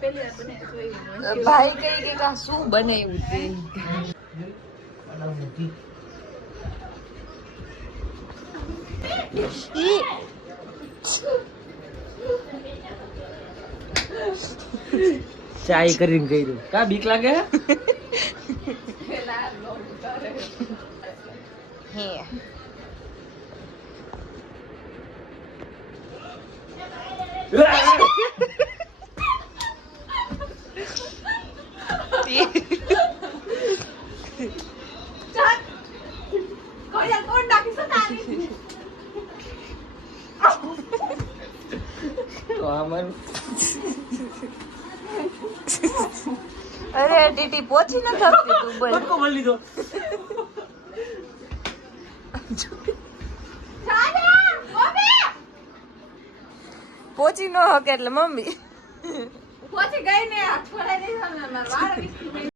ભાઈ કઈ કે કા શું બનાવ્યું તે ચાય કરીને કર્યું કા બીક લાગે હે અરે ટીટી પહોંચી ન થતી તું બોલ પટકો મળી લીધો પહોંચી ન હકે એટલે મમ્મી પહોંચી ગઈ ને છોડાઈ દઈ